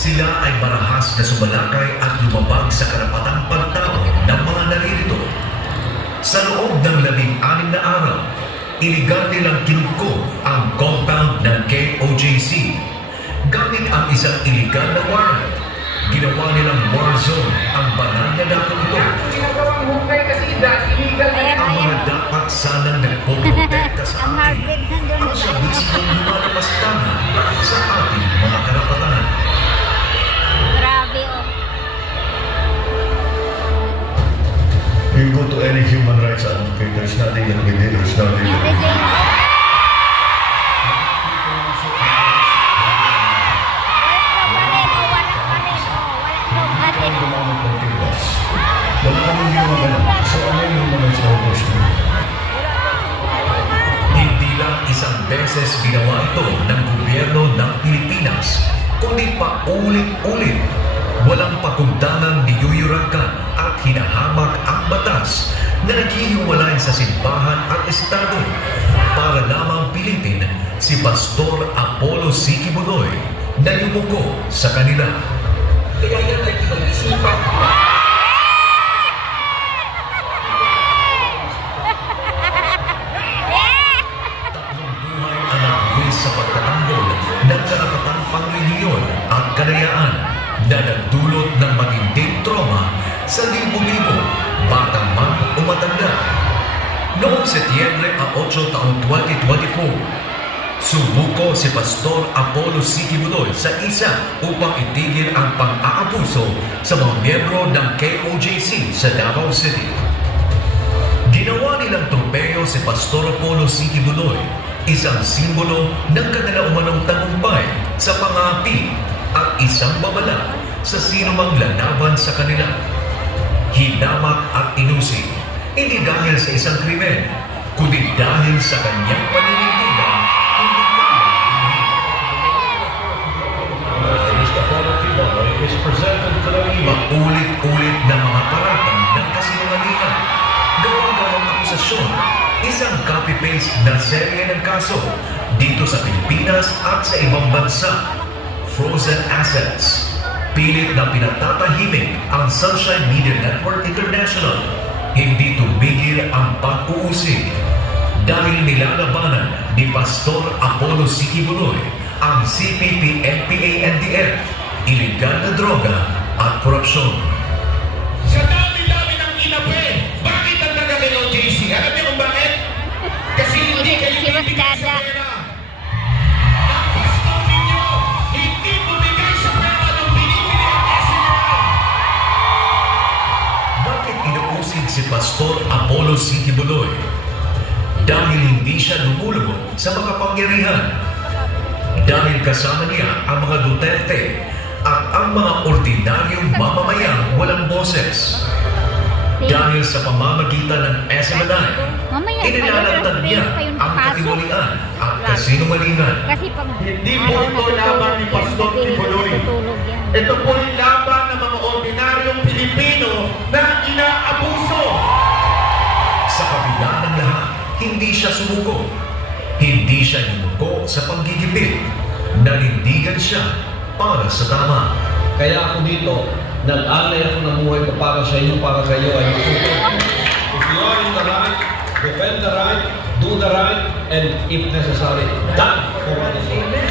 Sila ay marahas na sumalakay at lumabag sa karapatang pagtao ng mga naririto. Sa loob ng 16 na araw, iligal nilang kinugko ang compound ng KOJC. Gamit ang isang iligal na warrant, ginawa nilang war zone ang banal na dakong ito. Ginagawang hukay kasi illegal na Ang mga dapat sanang nagpoprotekta sa atin ang sa mismong lumalapastangan sa ating mga karapatan. Grabe, oh. You go to any human rights advocate, there's nothing that we did, there's nothing that we did. Hindi lang isang beses ginawa ito ng gobyerno ng Pilipinas, kundi pa ulit-ulit. Walang pakundangang niyuyurakan at hinahamak ang batas na naghihiwalay sa simbahan at estado para lamang pilitin si Pastor Apollo C. Quiboloy na yumuko sa kanila. Kaya yan ay pag-isipan. Tatlong buhay ang nagbuwis sa pagtatanggol ng karapatang pangreliyon at kanayaan na nagdulot ng matinding trauma sa libo-libo, bata man o matanda. Noong Setyembre 8 taong 2024, sumuko si Pastor Apollo C. Quiboloy sa isa upang itigil ang pang-aabuso sa mga miyembro ng KOJC sa Davao City. Ginawa nilang tropeyo si Pastor Apollo C. Quiboloy, isang simbolo ng kanila umanong tagumpay sa pangapi at isang babala sa sinumang lalaban sa kanila. Hinamak at inusig, hindi dahil sa isang krimen, kundi dahil sa kanyang paninindigan. Paulit-ulit na mga paratang ng kasinungalingan, gawa-gawang akusasyon, isang copy-paste na serye ng kaso dito sa Pilipinas at sa ibang bansa. Frozen assets. Pilit na pinatatahimik ang Sunshine Media Network International. Hindi tumigil ang pag-uusig. Dahil nilalabanan ni Pastor Apollo C. Quiboloy ang CPP, NPA, NDF, iligal na droga at korupsyon. Sa dami-dami ng inape, bakit ang taga-KOJC? Alam niyo kung bakit? Kasi hindi kayo Si Mas bibigay sa Dada. pera. Ang pastor ninyo, hindi bumigay sa pera nung binibili ang SNL. Bakit inuusig si Pastor Apollo C. Quiboloy? Dahil hindi siya lumulubog sa makapangyarihan. Dahil kasama niya ang mga Duterte at ang mga ordinaryong mamamayang walang boses. Dahil sa pamamagitan ng SMNI, inilalantad niya ang katiwalian at kasinungalingan. Kasi pag Hindi po ito laban ni Pastor Quiboloy. Ito po yung laban ng mga ordinaryong Pilipino na inaabuso. Sa kabila ng lahat, hindi siya sumuko. Hindi siya yumuko sa panggigipit. Nanindigan siya para sa tama. Kaya ako dito, nag-alay ako ng buhay ko para sa inyo, para kayo ay matuto. If you are in the right, defend the right, do the right, and if necessary, die for what is right.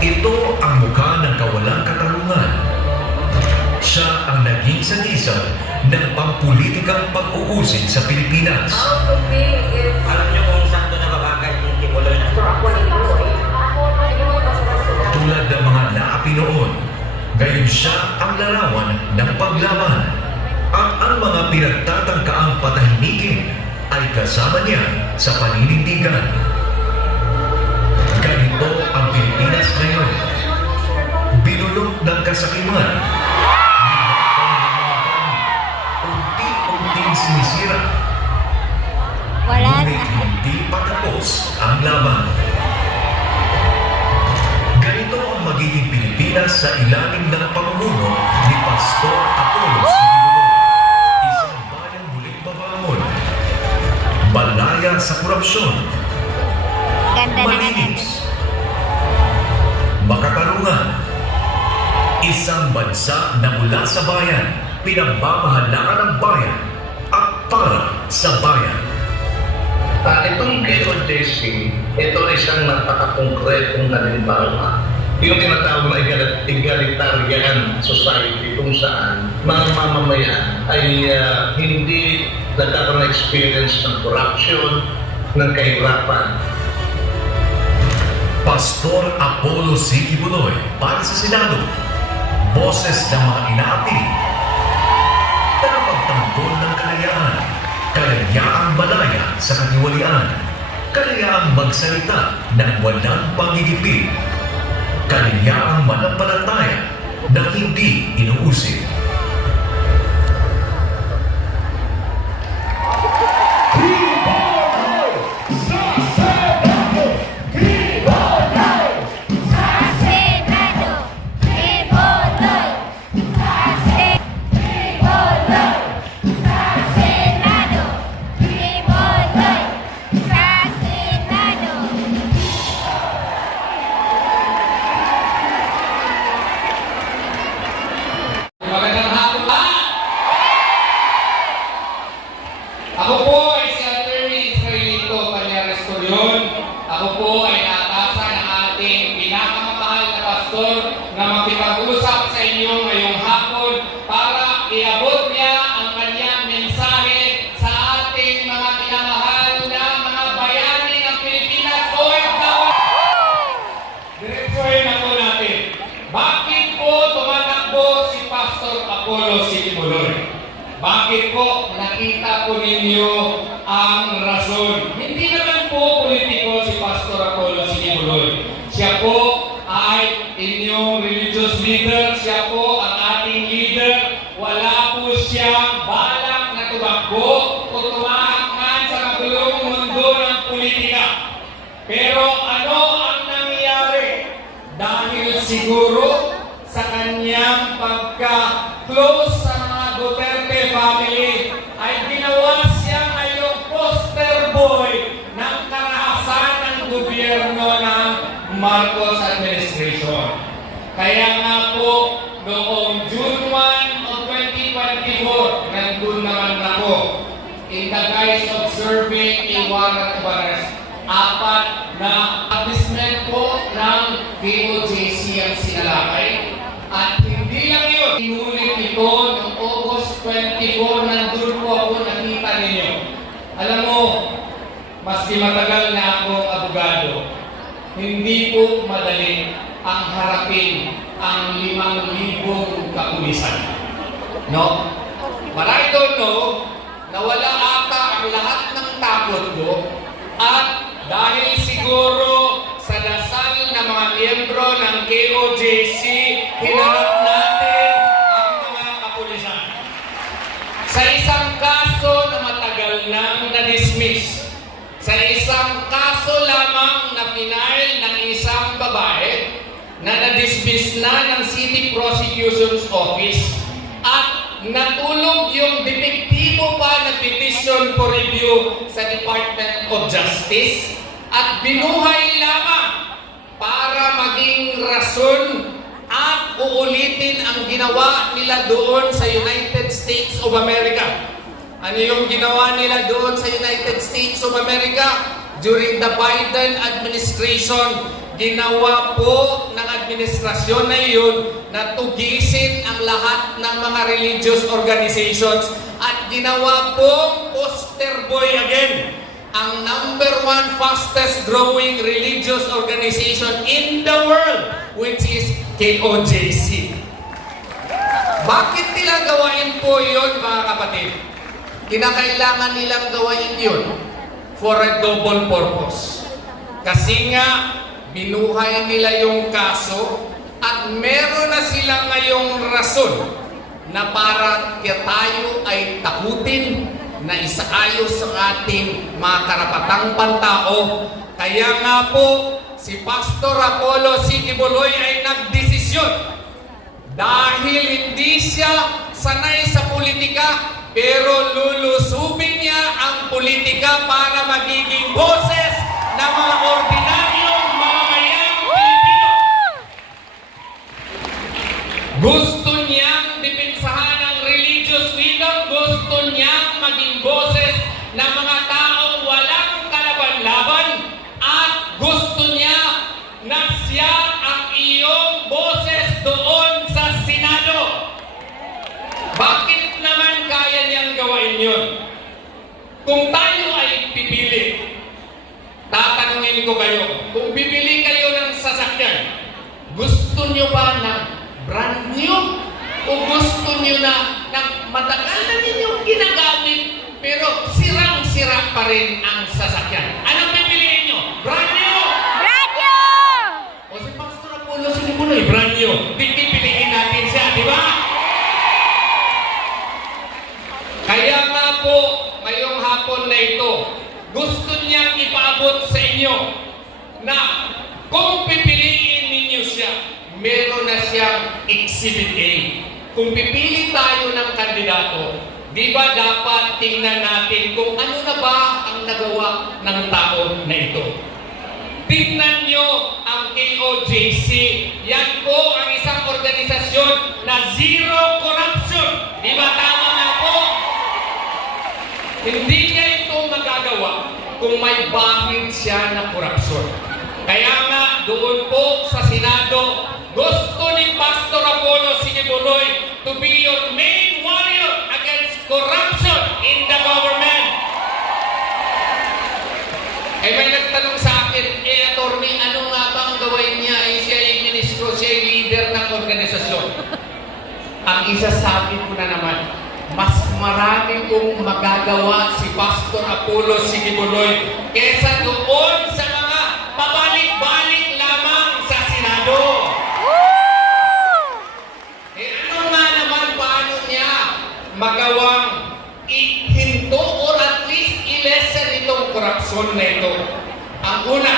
Ito ang mukha ng kawalang katarungan. naging sagisag ng pampulitikang pag-uusig sa Pilipinas. Alam niyo kung saan doon nababagay yung Tibuloy na Tulad ng mga naapi noon, gayon siya ang larawan ng paglaban. At ang mga pinagtatangkaang patahimikin ay kasama niya sa paninindigan. Ganito ang Pilipinas ngayon. Binulot ng kasakiman. Unti-unting sinisira. Wala Ngunit na. hindi pa tapos ang laban. Ganito ang magiging Pilipinas sa ilalim ng pamumuno ni Pastor Apollo Sigibuloy. Isang bayang muling babangon. Malaya sa korupsyon. Ganda na nga Malinis. Makatarungan. Isang bansa na mula sa bayan, pinagmamahalaan ng bayan at para sa bayan. Itong KOJC, ito isang napaka-konkretong halimbawa. Yung tinatawag na egalitarian society kung saan mga mamamayan ay hindi nagkakaroon ng experience ng corruption, ng kahirapan. Pastor Apollo Sigibuloy para sa Senado. Boses ng mga inaapi. Tagapagtanggol ng kalayaan. Kalayaang malaya sa katiwalian. Kalayaang magsalita ng walang pangigipit. Kalayaang manampalataya na hindi inuusig. Sa Senado, Tibuloy. Sa Tibuloy. Sa Senado, Tibuloy. Sa Senado. Magandang hapon ba? Ako po ay si Attorney Israelito Palyares Corion. Ako po ay naatasan ng ating pinakamamahal na pastor na makipag-usap sa inyo ngayong hapon para iabot niya ang kanyang mensahe sa ating mga minamahal na mga bayani ng Pilipinas OFW. Diretsuhin na po natin. Bakit po tumatakbo si Pastor Apollo Sigibuloy? Bakit po nakita po ninyo ang rason? Hindi naman po politiko si Pastor Apollo Sigibuloy. Siya po ay inyong religious leader. Siya po ang ating leader. Wala po siyang balak na tumakbo o tumahangan sa magulong mundo ng politika. Pero ano ang nangyayari? Dahil siguro sa kanyang pagka-close sa mga Duterte family, ay ginawa siya ngayong poster boy ng karahasan ng gobyerno ng Marcos administration. Kaya nga po, noong June 1 of 2024, nandun naman ako in the guise of serving a warrant of arrest. 4 na advisement po ng KOJC ang sinalakay. At hindi lang yun, inulit ito noong August 24, nandun po ako, nakita ninyo. Alam mo, maski matagal na akong abogado, hindi po madali ang harapin ang 5,000 kapulisan. No? But I don't know, nawala ata ang lahat ng takot ko at dahil siguro sa dasal ng mga miyembro ng KOJC, hinarap natin ang mga kapulisan. Sa isang kaso na matagal nang na-dismiss, sa isang kaso lamang na final ng isang babae na na-dismiss na ng City Prosecution's Office at natulog yung depektibo pa na petition for review sa Department of Justice at binuhay lamang para maging rason at uulitin ang ginawa nila doon sa United States of America. Ano yung ginawa nila doon sa United States of America? During the Biden administration, ginawa po ng administrasyon na iyon na tugisin ang lahat ng mga religious organizations at ginawa po poster boy again ang #1 fastest growing religious organization in the world, which is KOJC. Bakit nila gawain po yun, mga kapatid? Kinakailangan nilang gawain yun for a double purpose. Kasi nga, binuhay nila yung kaso at meron na sila ngayong rason na para tayo ay takutin na isaayos ang ating mga karapatang pantao. Kaya nga po, si Pastor Apollo C. Quiboloy ay nagdesisyon dahil hindi siya sanay sa politika, pero lulusubin niya ang politika para magiging boses ng mga ordinaryong mamamayang Pilipino. Gusto niyang depensahan ang religious freedom, gusto niyang maging boses ng mga taong walang kalaban-laban, at gusto niya na siya ang iyong boses doon sa Senado. Bakit naman kaya niyang gawain yun? Kung tayo ay pipili, tatanungin ko kayo, kung bibili kayo ng sasakyan, gusto niyo ba na brand new? O gusto niyo na matagal na ninyong ginagamit pero sirang-sira pa rin ang sasakyan? Anong pipiliin niyo? Brand new? Radio! O si Pastor Apollo C. Quiboloy, brand new. Pipiliin natin siya, di ba? Kaya nga po, ngayong hapon na ito, gusto niyang ipaabot sa inyo na kung pipiliin ninyo siya, meron na siyang Exhibit A. Kung pipili tayo ng kandidato, di ba dapat tingnan natin kung ano na ba ang nagawa ng tao na ito? Tingnan nyo ang KOJC. Yan po ang isang organisasyon na zero corruption. Di ba tama na po? Hindi niya ito magagawa kung may bahid siya na korupsyon. Kaya nga, doon po sa Senado, gusto ni Pastor Apollo C. Quiboloy to be your main warrior against corruption in the government. Eh may nagtanong sa akin, attorney, ano nga bang gawin niya? Siya ay ministro, siya ay leader ng organisasyon. Ang isasabi ko na naman, mas marami kong magagawa si Pastor Apollo C. Quiboloy kesa doon sa mga pabalik-balik lamang sa Senado. Ano nga naman paano niya magawang ihinto or at least i-lessen itong korupsyon na ito? Ang una,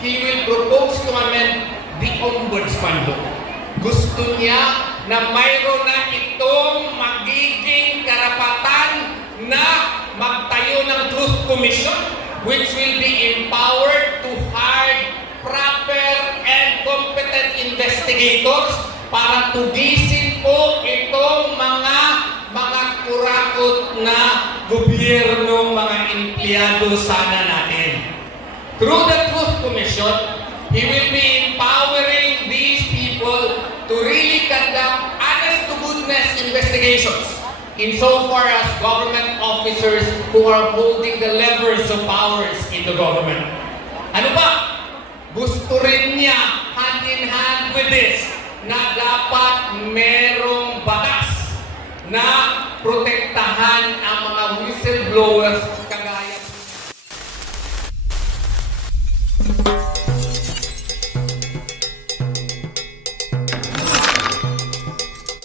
he will propose to amend the Ombudsman Law. Gusto niya na mayroon na itong magiging karapatan na magtayo ng Truth Commission, which will be empowered to hire proper and competent investigators para tugisin po itong mga kurakot na gobyernong mga empleyado sana natin. Through the Truth Commission, he will be empowering these people to really conduct honest-to-goodness investigations insofar as government officers who are holding the levers of powers in the government. Ano ba? Gusto rin niya, hand-in-hand with this, na dapat merong batas na protektahan ang mga whistleblowers kagaya